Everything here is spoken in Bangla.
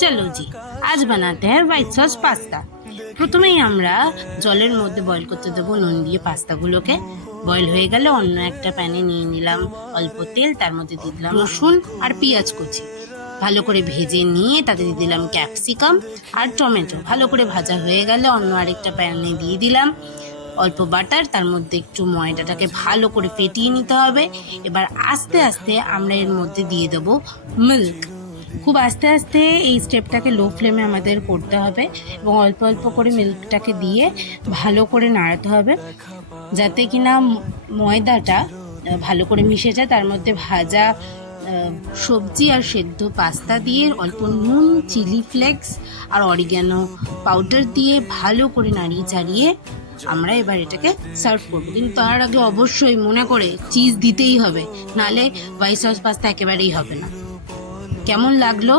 চলো জি, আজ বানাতে হ্যাঁ হোয়াইট সস পাস্তা প্রথমেই আমরা জলের মধ্যে বয়েল করতে দেবো নুন দিয়ে পাস্তাগুলোকে। বয়েল হয়ে গেলে অন্য একটা প্যানে নিয়ে নিলাম অল্প তেল, তার মধ্যে দিয়ে দিলাম রসুন আর পেঁয়াজ কুচি। ভালো করে ভেজে নিয়ে তাতে দিয়ে দিলাম ক্যাপসিকাম আর টমেটো। ভালো করে ভাজা হয়ে গেলে অন্য আরেকটা প্যানে দিয়ে দিলাম অল্প বাটার তার মধ্যে একটু ময়দাটাকে ভালো করে ফেটিয়ে নিতে হবে। এবার আস্তে আস্তে আমরা এর মধ্যে দিয়ে দেবো মিল্ক খুব আস্তে আস্তে এই স্টেপটাকে লো ফ্লেমে আমাদের করতে হবে এবং অল্প অল্প করে মিল্কটাকে দিয়ে ভালো করে নাড়াতে হবে যাতে কিনা ময়দাটা ভালো করে মিশে যায়। তার মধ্যে ভাজা সবজি আর সেদ্ধ পাস্তা দিয়ে অল্প নুন চিলি ফ্লেক্স আর অরিগ্যানো পাউডার দিয়ে ভালো করে নাড়িয়ে চাড়িয়ে আমরা এবার এটাকে সার্ভ করব। কিন্তু তার আগে অবশ্যই মনে করে চিজ দিতেই হবে, নালে হোয়াইট সস পাস্তা একেবারেই হবে না। কেমন লাগল